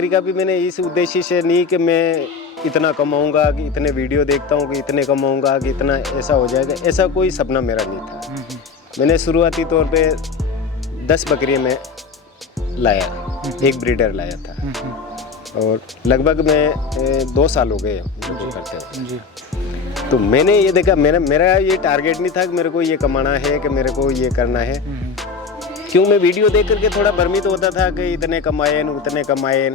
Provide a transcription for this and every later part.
बकरी का भी मैंने इस उद्देश्य से नहीं कि मैं इतना कमाऊंगा, कि इतने वीडियो देखता हूँ कि इतने कमाऊंगा, कि इतना ऐसा हो जाएगा, ऐसा कोई सपना मेरा नहीं था। मैंने शुरुआती तौर पे 10 बकरियाँ मैं लाया, एक ब्रीडर लाया था और लगभग मैं 2 साल हो गए इनको करते हुए। तो मैंने ये देखा, मेरा ये टारगेट नहीं था कि मेरे को ये कमाना है, कि मेरे को ये करना है। क्यों मैं वीडियो देख करके थोड़ा भ्रमित होता था कि इतने कमाए उतने कमाए,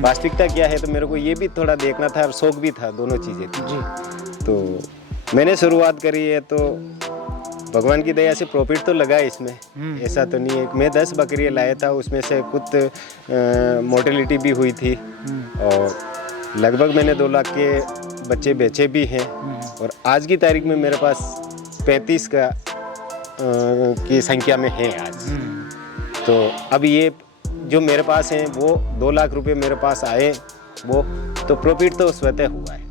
वास्तविकता क्या है, तो मेरे को ये भी थोड़ा देखना था और शौक भी था, दोनों चीज़ें थी। तो मैंने शुरुआत करी है, तो भगवान की दया से प्रॉफिट तो लगा इसमें, ऐसा तो नहीं है। मैं 10 बकरियाँ लाया था, उसमें से कुछ मोर्टेलिटी भी हुई थी और लगभग मैंने 2 लाख के बच्चे बेचे भी हैं और आज की तारीख में मेरे पास 35 की संख्या में है आज। तो अब ये जो मेरे पास हैं वो 2 लाख रुपए मेरे पास आए, वो तो प्रॉफिट तो स्वतः हुआ है।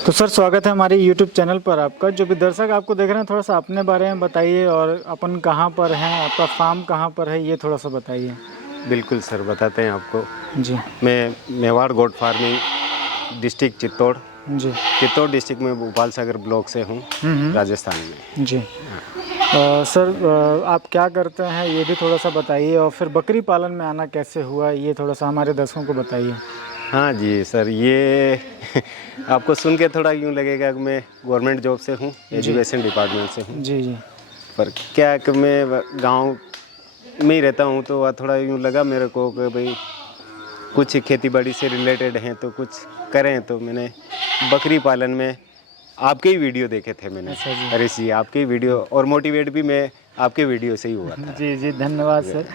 तो सर स्वागत है हमारे YouTube चैनल पर आपका। जो भी दर्शक आपको देख रहे हैं, थोड़ा सा अपने बारे में बताइए और अपन कहाँ पर हैं, आपका फार्म कहाँ पर है, ये थोड़ा सा बताइए। बिल्कुल सर, बताते हैं आपको जी। मैं Mewar goat farming district Chittor district में भोपाल सागर ब्लॉक से हूँ, राजस्थान में। जी। सर आप क्या करते हैं ये भी थोड़ा सा बताइए और फिर बकरी पालन में आना कैसे हुआ, ये थोड़ा सा हमारे दर्शकों को बताइए। हाँ जी सर, ये आपको सुन के थोड़ा यूँ लगेगा कि मैं गवर्नमेंट जॉब से हूँ, एजुकेशन डिपार्टमेंट से हूँ। जी जी। पर क्या कि मैं गांव में ही रहता हूँ, तो थोड़ा यूँ लगा मेरे को कि भाई कुछ खेती बाड़ी से रिलेटेड हैं तो कुछ करें। तो मैंने बकरी पालन में आपके ही वीडियो देखे थे मैंने। अच्छा जी। अरे सी, आपके ही वीडियो, और मोटिवेट भी मैं आपके वीडियो से ही हुआ था। जी जी, धन्यवाद सर।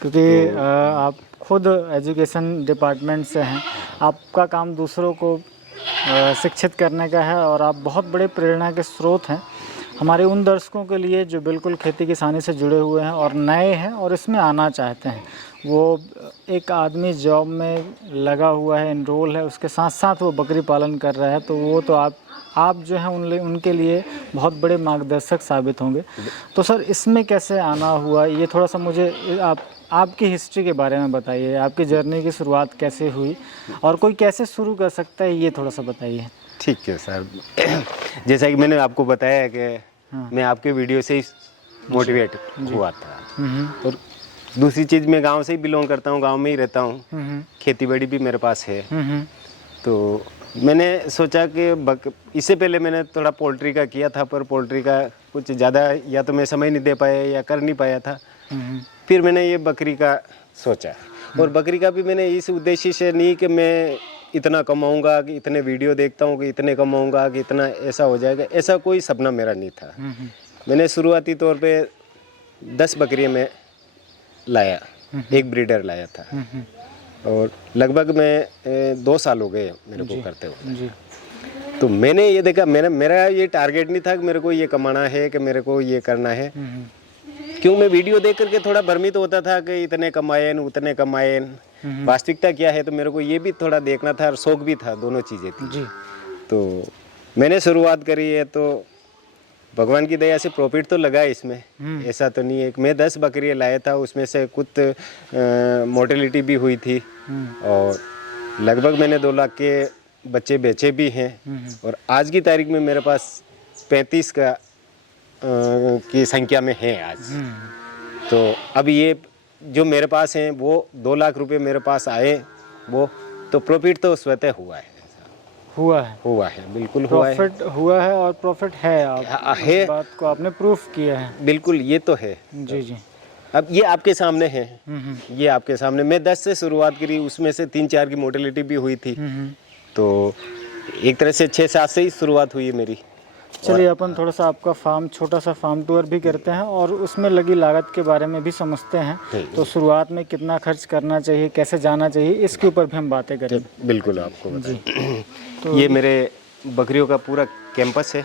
क्योंकि आप खुद एजुकेशन डिपार्टमेंट से हैं, आपका काम दूसरों को शिक्षित करने का है और आप बहुत बड़े प्रेरणा के स्रोत हैं हमारे उन दर्शकों के लिए जो बिल्कुल खेती किसानी से जुड़े हुए हैं और नए हैं और इसमें आना चाहते हैं। वो एक आदमी जॉब में लगा हुआ है, एनरोल है, उसके साथ साथ वो बकरी पालन कर रहा है, तो वो तो आप जो हैं उनके लिए बहुत बड़े मार्गदर्शक साबित होंगे। तो सर इसमें कैसे आना हुआ, ये थोड़ा सा मुझे आपकी हिस्ट्री के बारे में बताइए। आपकी जर्नी की शुरुआत कैसे हुई और कोई कैसे शुरू कर सकता है, ये थोड़ा सा बताइए। ठीक है सर, जैसा कि मैंने आपको बताया कि मैं आपके वीडियो से ही मोटिवेट हुआ था। और दूसरी चीज़, मैं गांव से ही बिलोंग करता हूं, गांव में ही रहता हूं, खेती बाड़ी भी मेरे पास है। तो मैंने सोचा कि इससे पहले मैंने थोड़ा पोल्ट्री का किया था, पर पोल्ट्री का कुछ ज़्यादा या तो मैं समय नहीं दे पाया या कर नहीं पाया था। फिर मैंने ये बकरी का सोचा, और बकरी का भी मैंने इस उद्देश्य से नहीं कि मैं इतना कमाऊंगा, कि इतने वीडियो देखता हूँ कि इतने कमाऊंगा, कि इतना ऐसा हो जाएगा, ऐसा कोई सपना मेरा नहीं था। मैंने शुरुआती तौर पे 10 बकरियाँ मैं लाया, एक ब्रीडर लाया था और लगभग मैं 2 साल हो गए मेरे को करते हुए। तो मैंने ये देखा, मेरा ये टारगेट नहीं था कि मेरे को ये कमाना है, कि मेरे को ये करना है। क्यों मैं वीडियो देख करके थोड़ा भ्रमित होता था कि इतने कमाए उतने कमाए, वास्तविकता क्या है, तो मेरे को ये भी थोड़ा देखना था और शौक भी था, दोनों चीज़ें थी। तो मैंने शुरुआत करी है, तो भगवान की दया से प्रॉफिट तो लगा इसमें, ऐसा तो नहीं है। मैं 10 बकरियाँ लाया था, उसमें से कुछ मोर्टेलिटी भी हुई थी और लगभग मैंने 2 लाख के बच्चे बेचे भी हैं और आज की तारीख में मेरे पास 35 की संख्या में है आज। तो अब ये जो मेरे पास हैं वो 2 लाख रुपए मेरे पास आए, वो तो प्रॉफिट तो स्वतः हुआ है, बिल्कुल हुआ है। प्रॉफिट हुआ है और प्रॉफिट है, आप है, इस बात को आपने प्रूफ किया है। बिल्कुल, ये तो है। जी जी। अब ये आपके सामने है, ये आपके सामने मैं 10 से शुरुआत करी, उसमें से 3-4 की मोर्टेलिटी भी हुई थी। तो एक तरह से 6-7 से ही शुरुआत हुई है मेरी। चलिए अपन थोड़ा सा आपका फार्म, छोटा सा फार्म टूर भी करते हैं और उसमें लगी लागत के बारे में भी समझते हैं। तो शुरुआत में कितना खर्च करना चाहिए, कैसे जाना चाहिए, इसके ऊपर भी हम बातें करें। बिल्कुल आपको बताएं। तो ये मेरे बकरियों का पूरा कैंपस है।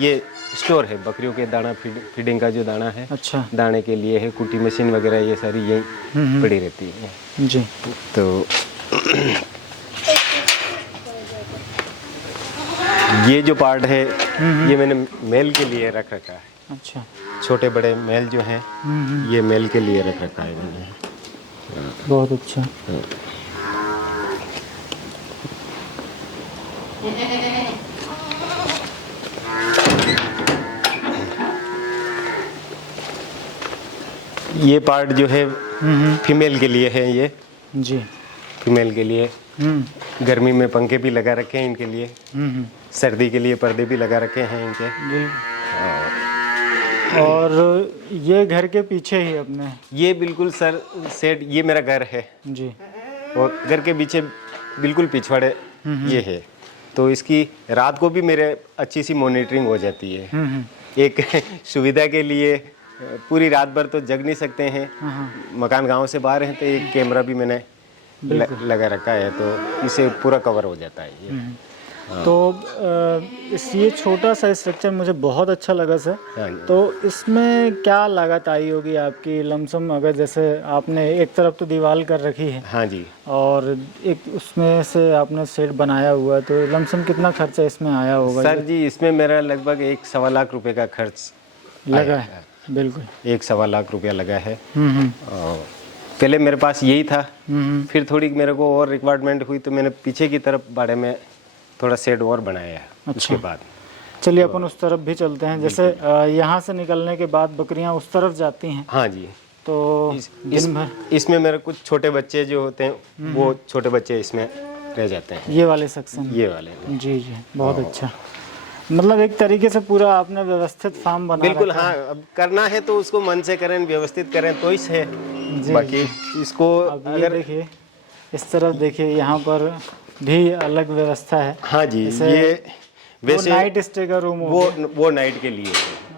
ये स्टोर है बकरियों के दाना फीडिंग का जो दाना है, अच्छा, दाने के लिए है, कुटी मशीन वगैरह ये सारी यही पड़ी रहती है जी। तो ये जो पार्ट है ये मैंने मेल के लिए रख रखा है। अच्छा, छोटे बड़े मेल जो हैं ये मेल के लिए रख रखा है मैंने। बहुत अच्छा। ये पार्ट जो है फीमेल के लिए है। ये जी। फीमेल के लिए गर्मी में पंखे भी लगा रखे हैं इनके लिए, सर्दी के लिए पर्दे भी लगा रखे हैं इनके। जी। और ये घर के पीछे ही अपने, ये बिल्कुल सर सेट, ये मेरा घर है जी। और घर के पीछे बिल्कुल पिछवाड़े ये है। तो इसकी रात को भी मेरे अच्छी सी मॉनिटरिंग हो जाती है। एक सुविधा के लिए पूरी रात भर तो जग नहीं सकते हैं, मकान गांव से बाहर है, तो एक कैमरा भी मैंने लगा रखा है, तो इसे पूरा कवर हो जाता है ये। तो ये छोटा सा स्ट्रक्चर मुझे बहुत अच्छा लगा सर। हाँ। तो इसमें क्या लागत आई होगी आपकी लमसम, अगर जैसे आपने एक तरफ तो दीवार कर रखी है, हाँ जी, और एक उसमें से आपने सेट बनाया हुआ है, तो लमसम कितना खर्चा इसमें आया होगा? सर जी इसमें मेरा लगभग 1-1.25 लाख रुपए का खर्च लगा है। बिल्कुल 1-1.25 लाख रुपया लगा है। और पहले मेरे पास यही था, फिर थोड़ी मेरे को और रिक्वायरमेंट हुई तो मैंने पीछे की तरफ बाड़े में थोड़ा शेड और बनाया है। अच्छा। उसके बाद चलिए अपन उस तरफ भी चलते हैं। जैसे यहाँ से निकलने के बाद बकरियाँ उस तरफ जाती हैं, हाँ जी, तो दिन भर इसमें मेरे कुछ छोटे बच्चे जो होते हैं वो छोटे बच्चे इसमें रह जाते हैं, ये वाले सेक्शन। ये वाले। जी जी, बहुत अच्छा। मतलब एक तरीके से पूरा आपने व्यवस्थित फार्म बना बिल्कुल रखा है। हाँ, अब करना है तो उसको मन से करें, व्यवस्थित करें तो ही है। जी, बाकी इसको अब ये अगर देखिए, इस तरफ देखिए, यहाँ पर भी अलग व्यवस्था है। हाँ जी, जैसे ये वो वैसे नाइट स्टे का रूम हो वो नाइट के लिए है।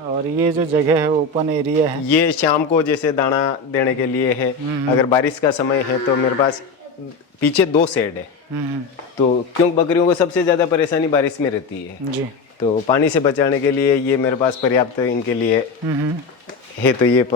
और ये जो जगह है ओपन एरिया है, ये शाम को जैसे दाना देने के लिए है। अगर बारिश का समय है तो मेरे पास पीछे 2 शेड है। तो क्यों बकरियों को सबसे ज़्यादा परेशानी बारिश में रहती है, जी। तो पानी से बचाने के लिए ये मेरे पास पर्याप्त इनके लिए है, तो ये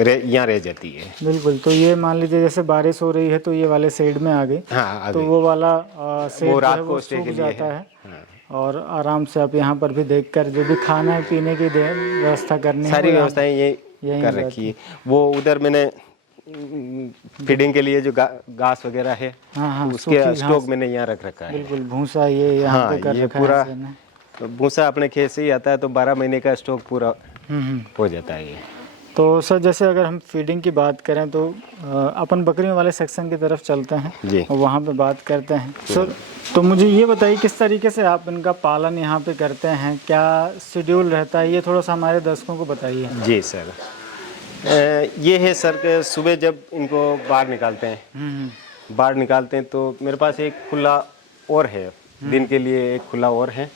यहाँ रह जाती है। बिल्कुल। तो ये मान लीजिए जैसे बारिश हो रही है तो ये वाले शेड में आ गई, हाँ, तो वो वाला शेड वो रात जो है को वो स्टे सूख के लिए जाता है। है। और आराम से आप यहाँ पर भी देखकर जो भी खाना पीने की व्यवस्था करनी है, सारी वो व्यवस्थाएं यहीं कर रखी है। वो उधर मैंने फीडिंग के लिए जो घास वगैरह है, हाँ, उसके स्टॉक मैंने यहाँ रख रखा है। बिल्कुल भूसा ये यहाँ हाँ, पे कर ये रखा पूरा है इसने। भूसा अपने खेत से ही आता है, तो 12 महीने का स्टॉक पूरा हो जाता है ये। तो सर जैसे अगर हम फीडिंग की बात करें तो अपन बकरियों वाले सेक्शन की तरफ चलते हैं जी। और वहाँ पे बात करते हैं। सर तो मुझे ये बताइए किस तरीके से आप इनका पालन यहाँ पे करते हैं, क्या शेड्यूल रहता है, ये थोड़ा सा हमारे दर्शकों को बताइए। जी सर, ये है सर कि सुबह जब इनको बाहर निकालते हैं तो मेरे पास एक खुला और है, दिन के लिए एक खुला और है।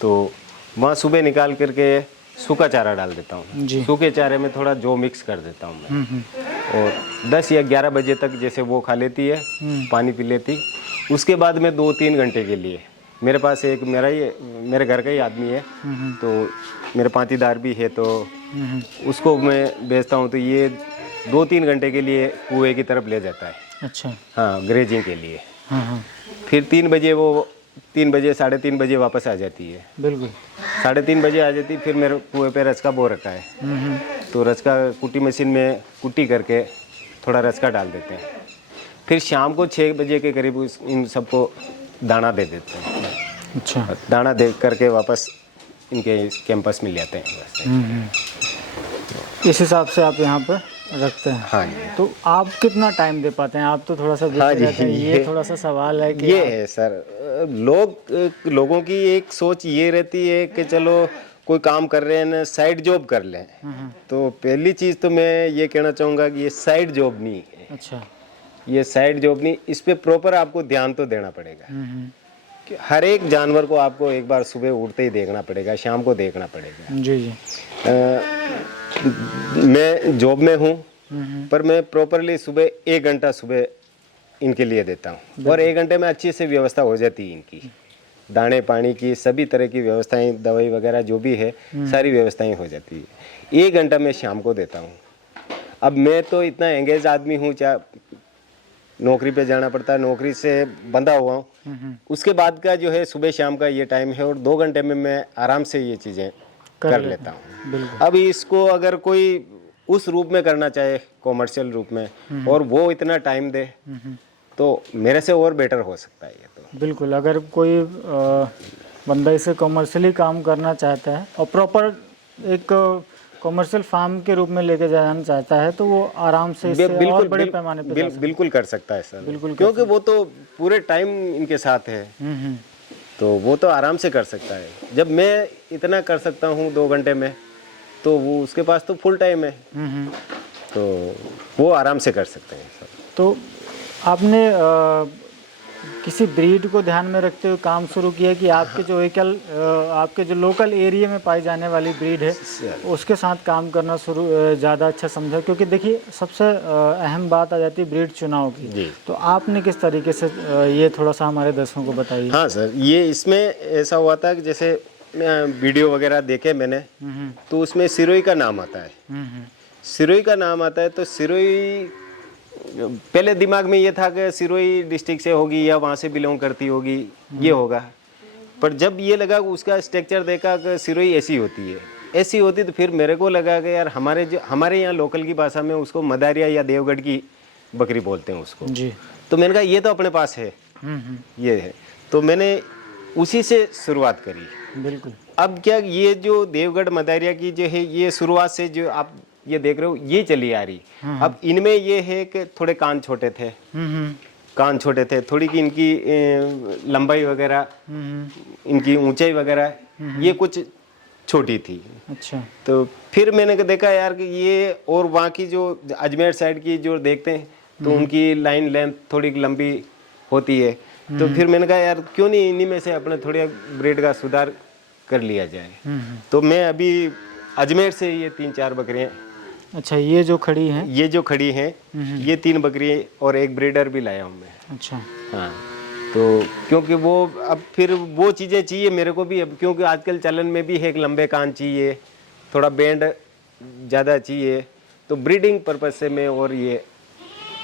तो वहाँ सुबह निकाल करके सूखा चारा डाल देता हूँ। सूखे चारे में थोड़ा जौ मिक्स कर देता हूँ मैं, और 10 या 11 बजे तक जैसे वो खा लेती है, पानी पी लेती। उसके बाद में 2-3 घंटे के लिए मेरे पास एक मेरे घर का ही आदमी है, तो मेरे पांतीदार भी है, तो उसको मैं भेजता हूँ, तो ये 2-3 घंटे के लिए कुएं की तरफ ले जाता है। अच्छा। हाँ, ग्रेजिंग के लिए। हाँ। फिर 3 बजे वो 3 बजे 3:30 बजे वापस आ जाती है। बिल्कुल 3:30 बजे आ जाती। फिर मेरे कुएं पे रचका बो रखा है, तो रचका कुटी मशीन में कुटी करके थोड़ा रचका डाल देते हैं। फिर शाम को 6 बजे के करीब इन सबको दाना दे देते हैं। अच्छा। दाना दे करके वापस इनके कैंपस में ले आते हैं। इस हिसाब से आप यहाँ पर रखते हैं। हाँ जी। तो आप कितना टाइम दे पाते हैं? आप तो थोड़ा सा हाँ बिजी जी, रहते हैं, ये थोड़ा सा सवाल है कि ये है सर, लोगों की एक सोच ये रहती है कि चलो कोई काम कर रहे हैं ना, साइड जॉब कर लें। तो पहली चीज़ तो मैं ये कहना चाहूँगा कि ये साइड जॉब नहीं है। अच्छा। ये साइड जॉब नहीं, इस पे प्रॉपर आपको ध्यान तो देना पड़ेगा। कि हर एक जानवर को आपको एक बार सुबह उठते ही देखना पड़ेगा, शाम को देखना पड़ेगा। जी जी। मैं जॉब में हूँ, पर मैं प्रॉपरली सुबह 1 घंटा सुबह इनके लिए देता हूँ, और 1 घंटे में अच्छी से व्यवस्था हो जाती है इनकी, दाने पानी की सभी तरह की व्यवस्थाएं, दवाई वगैरह जो भी है सारी व्यवस्थाएं हो जाती है। 1 घंटा मैं शाम को देता हूँ। अब मैं तो इतना एंगेज आदमी हूँ, चाहे नौकरी पे जाना पड़ता है, नौकरी से बंधा हुआ हूँ, उसके बाद का जो है सुबह शाम का ये टाइम है, और 2 घंटे में मैं आराम से ये चीज़ें कर लेता हूँ। अब इसको अगर कोई उस रूप में करना चाहे, कॉमर्शियल रूप में, और वो इतना टाइम दे, तो मेरे से और बेटर हो सकता है ये तो। बिल्कुल, अगर कोई बंदा इसे कॉमर्शियली काम करना चाहता है और प्रॉपर एक कॉमर्शियल फार्म के रूप में लेके जाना चाहता है, तो वो आराम से इससे और बड़े पैमाने पे जा सकता बिल्कुल कर सकता है सर, बिल्कुल क्योंकि वो तो पूरे टाइम इनके साथ है, तो वो तो आराम से कर सकता है। जब मैं इतना कर सकता हूँ 2 घंटे में, तो वो उसके पास तो फुल टाइम है, तो वो आराम से कर सकते हैं सर। तो आपने किसी ब्रीड को ध्यान में रखते हुए काम शुरू किया कि आपके जो आपके जो लोकल एरिया में पाई जाने वाली ब्रीड है उसके साथ काम करना ज़्यादा अच्छा समझा? क्योंकि देखिए सबसे अहम बात आ जाती है ब्रीड चुनाव की, तो आपने किस तरीके से ये थोड़ा सा हमारे दर्शकों को बताइए। हाँ सर, ये इसमें ऐसा हुआ था कि जैसे वीडियो वगैरह देखे मैंने, तो उसमें सिरोही का नाम आता है, सिरोही का नाम आता है, तो सिरोही पहले दिमाग में ये था कि सिरोही डिस्ट्रिक्ट से होगी या वहाँ से बिलोंग करती होगी, ये होगा। पर जब ये लगा उसका स्ट्रक्चर देखा कि सिरोही ऐसी होती है, ऐसी होती, तो फिर मेरे को लगा कि यार हमारे यहाँ लोकल की भाषा में उसको मदारिया या देवगढ़ की बकरी बोलते हैं उसको जी। तो मैंने कहा ये तो अपने पास है, ये है, तो मैंने उसी से शुरुआत करी। बिल्कुल। अब क्या ये जो देवगढ़ मदारिया की जो है, ये शुरुआत से जो आप ये देख रहे हो ये चली आ रही। अब इनमें ये है कि थोड़े कान छोटे थे, कान छोटे थे, थोड़ी की इनकी लंबाई वगैरह, इनकी ऊंचाई वगैरह ये कुछ छोटी थी। अच्छा। तो फिर मैंने देखा यार कि ये, और वहाँ की जो अजमेर साइड की जो देखते हैं, तो उनकी लाइन लेंथ थोड़ी लंबी होती है, तो फिर मैंने कहा यार क्यों नहीं इन्हीं में से अपने थोड़े ब्रीड का सुधार कर लिया जाए। तो मैं अभी अजमेर से ये 3-4 बकरियाँ, अच्छा ये जो खड़ी हैं, ये जो खड़ी हैं, ये 3 बकरियाँ और एक ब्रीडर भी लाया हूँ मैं। अच्छा। हाँ, तो क्योंकि वो अब फिर वो चीज़ें चाहिए मेरे को भी, अब क्योंकि आजकल चलन में भी है एक लंबे कान चाहिए, थोड़ा बैंड ज़्यादा चाहिए, तो ब्रीडिंग पर्पज से मैं और ये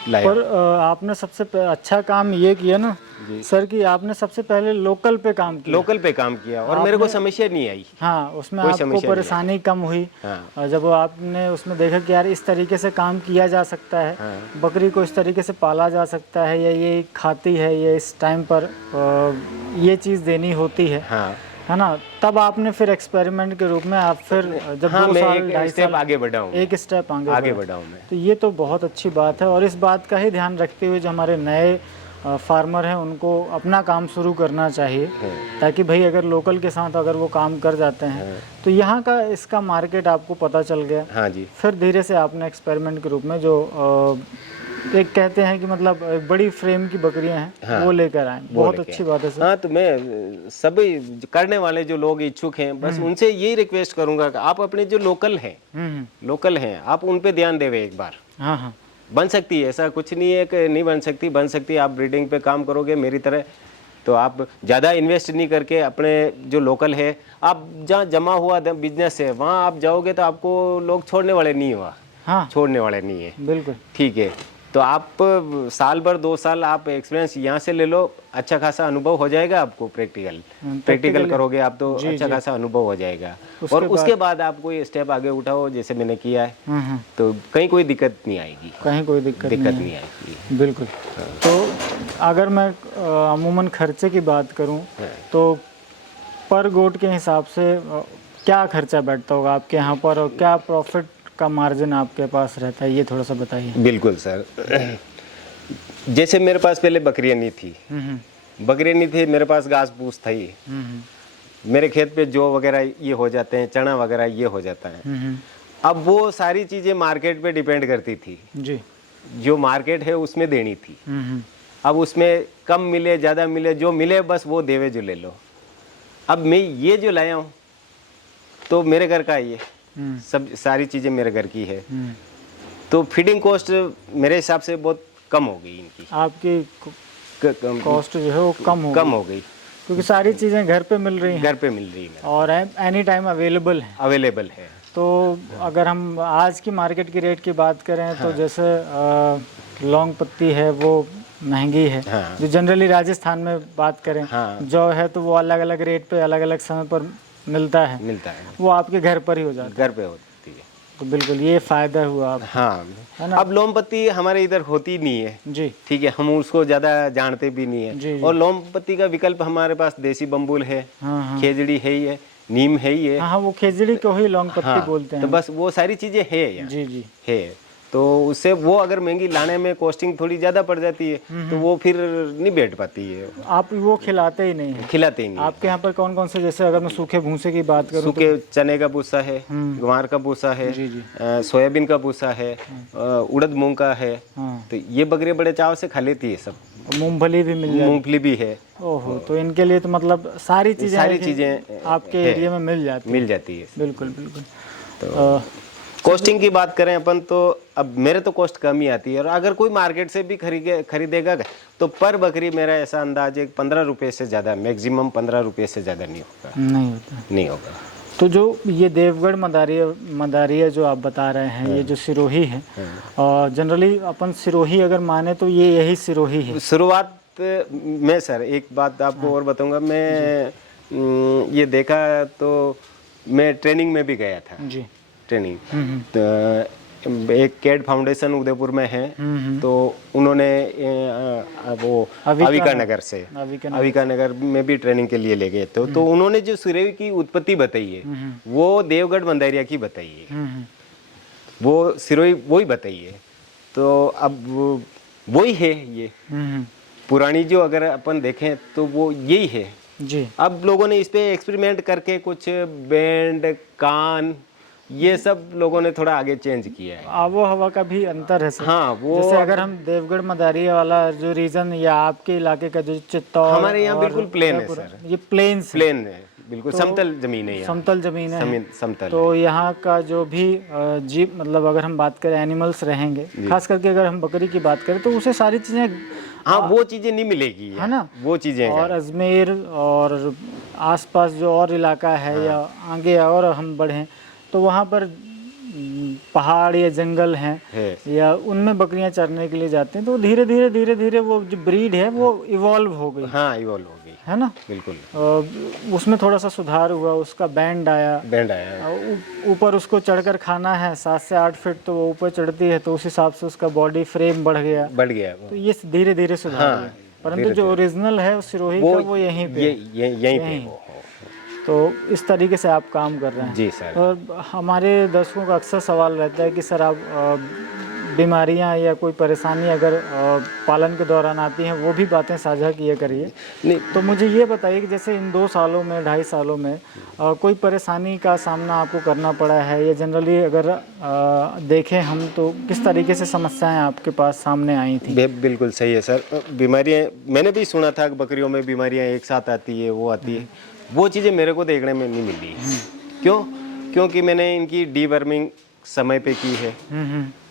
लाया। पर आपने सबसे अच्छा काम ये किया ना सर कि आपने सबसे पहले लोकल पे काम किया, लोकल पे काम किया, और मेरे को समस्या नहीं आई। हाँ, उसमें आपको परेशानी कम हुई। हाँ। जब आपने उसमें देखा कि यार इस तरीके से काम किया जा सकता है, हाँ। बकरी को इस तरीके से पाला जा सकता है, या ये खाती है, ये इस टाइम पर ये चीज़ देनी होती है, हाँ। है ना, तब आपने फिर एक्सपेरिमेंट के रूप में आप फिर जब हाँ, 2 साल 2.5 साल आगे बढ़ा हूँ, एक स्टेप आगे बढ़ा हूँ मैं, तो ये तो बहुत अच्छी बात है। और इस बात का ही ध्यान रखते हुए जो हमारे नए फार्मर हैं उनको अपना काम शुरू करना चाहिए, ताकि भाई अगर लोकल के साथ अगर वो काम कर जाते हैं तो यहाँ का इसका मार्केट आपको पता चल गया। हाँ जी। फिर धीरे से आपने एक्सपेरिमेंट के रूप में जो एक कहते हैं कि मतलब एक बड़ी फ्रेम की बकरियां हैं, हाँ, वो लेकर आए, बहुत अच्छी बात है सर। हाँ, तो मैं सभी करने वाले जो लोग इच्छुक हैं, बस उनसे यही रिक्वेस्ट करूंगा कि आप अपने जो लोकल हैं आप उन पे ध्यान देवे एक बार। हाँ हाँ, बन सकती है, ऐसा कुछ नहीं है कि नहीं बन सकती, बन सकती है। आप ब्रीडिंग पे काम करोगे मेरी तरह, तो आप ज़्यादा इन्वेस्ट नहीं करके अपने जो लोकल है, आप जहाँ जमा हुआ बिजनेस है वहाँ आप जाओगे तो आपको लोग छोड़ने वाले नहीं हुआ। हाँ, छोड़ने वाले नहीं है, बिल्कुल ठीक है। तो आप साल भर 2 साल आप एक्सपीरियंस यहाँ से ले लो, अच्छा खासा अनुभव हो जाएगा आपको। प्रैक्टिकल करोगे आप तो अच्छा खासा अनुभव हो जाएगा, और उसके बाद आप कोई स्टेप आगे उठाओ जैसे मैंने किया है, तो कहीं कोई दिक्कत नहीं आएगी, कहीं कोई दिक्कत नहीं आएगी। बिल्कुल। तो अगर मैं अमूमन खर्चे की बात करूँ तो पर गोट के हिसाब से क्या खर्चा बैठता होगा आपके यहाँ पर, और क्या प्रॉफिट का मार्जिन आपके पास रहता है, ये थोड़ा सा बताइए। बिल्कुल सर, जैसे मेरे पास पहले बकरियां नहीं थी, मेरे पास घास फूस था ही, मेरे खेत पे जौ वगैरह ये हो जाते हैं, चना वगैरह ये हो जाता है। अब वो सारी चीजें मार्केट पे डिपेंड करती थी जी, जो मार्केट है उसमें देनी थी। अब उसमें कम मिले ज़्यादा मिले, जो मिले बस वो देवे जो ले लो। अब मैं ये जो लाया हूँ तो मेरे घर का है ये, सब सारी चीज़ें मेरे घर की है, तो फीडिंग कॉस्ट मेरे हिसाब से बहुत कम हो गई इनकी। आपकी कॉस्ट जो है वो कम हो गई क्योंकि सारी चीज़ें घर पे मिल रही हैं, घर पे मिल रही है और एनी टाइम अवेलेबल है। तो अगर हम आज की मार्केट की रेट की बात करें तो जैसे लौंग पत्ती है वो महंगी है, जो जनरली राजस्थान में बात करें जौ है तो वो अलग अलग रेट पे अलग अलग समय पर मिलता है, वो आपके घर पर ही हो जाता है, घर पे होती है। तो बिल्कुल ये फ़ायदा हुआ आप, हाँ है ना। अब लौंग पत्ती हमारे इधर होती नहीं है जी, ठीक है, हम उसको ज़्यादा जानते भी नहीं है। जी। और लौंग पत्ती का विकल्प हमारे पास देसी बम्बुल है, खेजड़ी है ही है, नीम है ही है। हाँ, वो खेजड़ी को ही लौंग पत्ती बोलते हैं। तो बस वो सारी चीज़ें है यहाँ। जी है, तो उससे वो अगर महंगी लाने में कॉस्टिंग थोड़ी ज़्यादा पड़ जाती है तो वो फिर नहीं बैठ पाती है। आप वो खिलाते ही नहीं है? खिलाते ही नहीं। आपके यहाँ पर कौन कौन से, जैसे अगर मैं सूखे भूसे की बात करूँ, सूखे चने का भूसा है, ग्वार का भूसा है, सोयाबीन का भूसा है, उड़द मूंग का है, तो ये बकरियाँ बड़े चाव से खा लेती है सब। मूंगफली भी मिल जाती है? मूंगफली भी है। ओहो, तो इनके लिए तो मतलब सारी चीज़ें आपके एरिया में मिल जाती है। बिल्कुल। तो कॉस्टिंग की बात करें अपन तो अब मेरे तो कॉस्ट कम ही आती है, और अगर कोई मार्केट से भी खरीदेगा तो पर बकरी मेरा ऐसा अंदाज है 15 रुपये से ज़्यादा, मैक्सिमम 15 रुपये से ज़्यादा नहीं होगा। तो जो ये देवगढ़ मदारिया जो आप बता रहे हैं, ये जो सिरोही है, और जनरली अपन सिरोही अगर माने तो ये यही सिरोही है शुरुआत में। सर एक बात आपको और बताऊंगा, मैं ये देखा तो मैं ट्रेनिंग में भी गया था जी, ट्रेनिंग। तो एक कैड फाउंडेशन उदयपुर में है, तो उन्होंने वो अविका नगर में भी ट्रेनिंग के लिए ले गए थे, तो उन्होंने जो सिरोही की उत्पत्ति बताई है वो देवगढ़ मंदारिया की बताई है, वो सिरोही वही बताई है। तो अब वही है ये पुरानी, जो अगर अपन देखें तो वो यही है जी। अब लोगों ने इस पे एक्सपेरिमेंट करके कुछ बैंड कान ये सब लोगों ने थोड़ा आगे चेंज किया है। आबो हवा का भी अंतर है सर। हाँ, वो जैसे अगर हम देवगढ़ मदारिया वाला जो रीजन या आपके इलाके का जो चित्तौड़, हमारे यहाँ बिल्कुल प्लेन है सर, ये प्लेन है बिल्कुल, समतल जमीन है, समतल जमीन है, समतल। तो यहाँ का जो भी जीव, मतलब अगर हम बात करें एनिमल्स रहेंगे, खास करके अगर हम बकरी की बात करें तो उसे सारी चीजें, हाँ वो चीजें नहीं मिलेगी, है ना, वो चीजें। और अजमेर और आसपास जो और इलाका है या आगे और हम बढ़ें तो वहाँ पर पहाड़ या जंगल हैं या उनमें बकरियां चरने के लिए जाते हैं, तो धीरे धीरे वो जो ब्रीड है वो इवॉल्व हो गई। हाँ, इवॉल्व हो गई, है ना, बिल्कुल। उसमें थोड़ा सा सुधार हुआ, उसका बैंड आया, ऊपर उसको चढ़कर खाना है 7 से 8 फीट, तो वो ऊपर चढ़ती है तो उस हिसाब से उसका बॉडी फ्रेम बढ़ गया, तो ये धीरे धीरे सुधार हुआ। परंतु जो ओरिजिनल है सिरोही का वो यहीं पे तो इस तरीके से आप काम कर रहे हैं जी सर। और हमारे दर्शकों का अक्सर सवाल रहता है कि सर आप बीमारियां या कोई परेशानी अगर पालन के दौरान आती हैं वो भी बातें साझा किया करिए। नहीं तो मुझे ये बताइए कि जैसे इन 2 सालों में 2.5 सालों में कोई परेशानी का सामना आपको करना पड़ा है, या जनरली अगर देखें हम तो किस तरीके से समस्याएं आपके पास सामने आई थी? बिल्कुल सही है सर। बीमारियाँ मैंने भी सुना था कि बकरियों में बीमारियाँ एक साथ आती है, वो आती है, वो चीज़ें मेरे को देखने में नहीं मिली। क्योंकि मैंने इनकी डीवर्मिंग समय पे की है,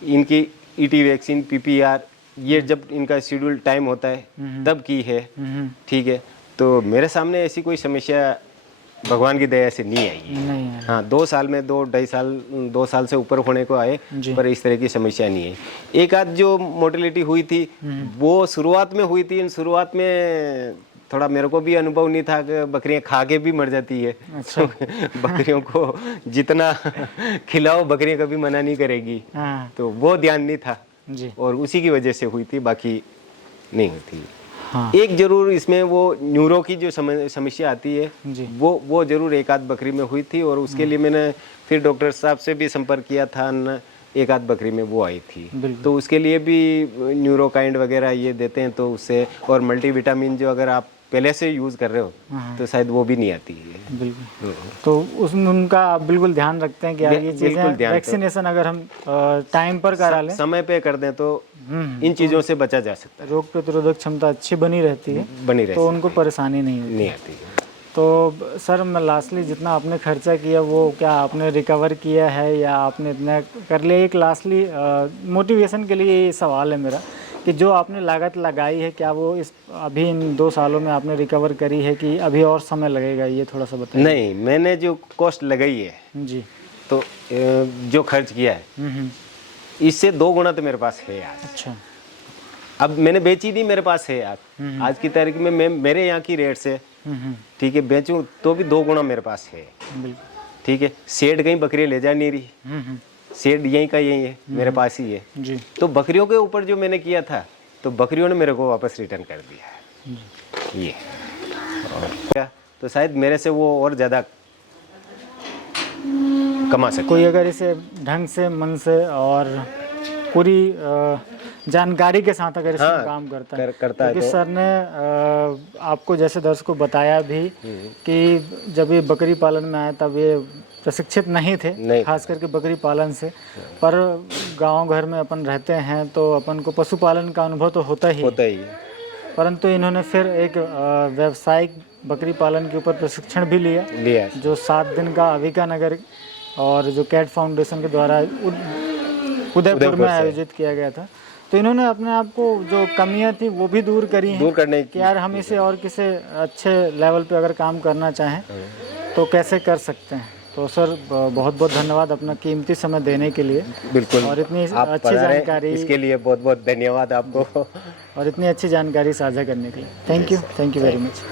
इनकी ईटी वैक्सीन PPR ये जब इनका शेड्यूल टाइम होता है तब की है, ठीक है। तो मेरे सामने ऐसी कोई समस्या भगवान की दया से नहीं आई। हाँ, 2 साल में 2 साल से ऊपर होने को आए, पर इस तरह की समस्या नहीं है। एक आध जो मोर्टेलिटी हुई थी वो शुरुआत में हुई थी, शुरुआत में थोड़ा मेरे को भी अनुभव नहीं था कि बकरियां खा के भी मर जाती है। अच्छा। बकरियों को जितना खिलाओ बकरियां कभी मना नहीं करेगी, तो वो ध्यान नहीं था जी, और उसी की वजह से हुई थी, बाकी नहीं हुई थी। हाँ। एक जरूर इसमें वो न्यूरो की जो समस्या आती है वो जरूर एक आध बकरी में हुई थी, और उसके लिए मैंने फिर डॉक्टर साहब से भी संपर्क किया था, एक आध बकरी में वो आई थी, तो उसके लिए भी न्यूरोकाइंड वगैरह ये देते हैं, तो उससे, और मल्टीविटामिन जो अगर आप पहले से यूज़ कर रहे हो तो शायद वो भी नहीं आती है। बिल्कुल। तो उसमें उनका आप बिल्कुल ध्यान रखते हैं कि ये चीज़ें, वैक्सीनेशन अगर हम टाइम पर करा लें, समय पे कर दें तो इन चीज़ों से बचा जा सकता रोग प्रतिरोधक क्षमता अच्छी बनी रहती है है, बनी रहे तो उनको परेशानी नहीं होती। नहीं आती है। तो सर मैं लास्टली जितना आपने खर्चा किया वो क्या आपने रिकवर किया है या आपने इतना कर लिया? एक लास्टली मोटिवेशन के लिए ये सवाल है मेरा कि जो आपने लागत लगाई है क्या वो इस अभी इन 2 सालों में आपने रिकवर करी है कि अभी और समय लगेगा, ये थोड़ा सा बताइए। नहीं, मैंने जो कॉस्ट लगाई है जी। तो जो खर्च किया है इससे 2 गुना तो मेरे पास है आज। अच्छा। अब मैंने बेची नहीं, मेरे पास है आज की तारीख में मैं मेरे यहाँ की रेट से ठीक है बेचूं तो भी 2 गुना मेरे पास है। बिल्कुल। ठीक है, शेड कहीं बकरियाँ ले जा नहीं रही, शेड यहीं का यहीं है, मेरे पास ही है जी। तो बकरियों के ऊपर जो मैंने किया था तो बकरियों ने मेरे को वापस रिटर्न कर दिया है ये। और क्या तो शायद मेरे से वो और ज़्यादा कमा सकते। कोई अगर इसे ढंग से मन से और पूरी जानकारी के साथ अगर इसमें हाँ, काम करता है करता है क्योंकि तो सर ने आपको जैसे दर्शकों को बताया भी कि जब ये बकरी पालन में आए तब ये प्रशिक्षित नहीं थे, खास करके बकरी पालन से, पर गांव घर में अपन रहते हैं तो अपन को पशुपालन का अनुभव तो होता ही है। परंतु इन्होंने फिर एक व्यावसायिक बकरी पालन के ऊपर प्रशिक्षण भी लिया जो 7 दिन का अविका नगर और जो कैट फाउंडेशन के द्वारा उदयपुर में आयोजित किया गया था। तो इन्होंने अपने आप को जो कमियां थी वो भी दूर करी हैं, दूर करने कि यार हम इसे और किसी अच्छे लेवल पे अगर काम करना चाहें तो कैसे कर सकते हैं। तो सर बहुत बहुत धन्यवाद अपना कीमती समय देने के लिए। बिल्कुल, और इतनी अच्छी जानकारी इसके लिए बहुत बहुत धन्यवाद आपको और इतनी अच्छी जानकारी साझा करने के लिए थैंक यू वेरी मच।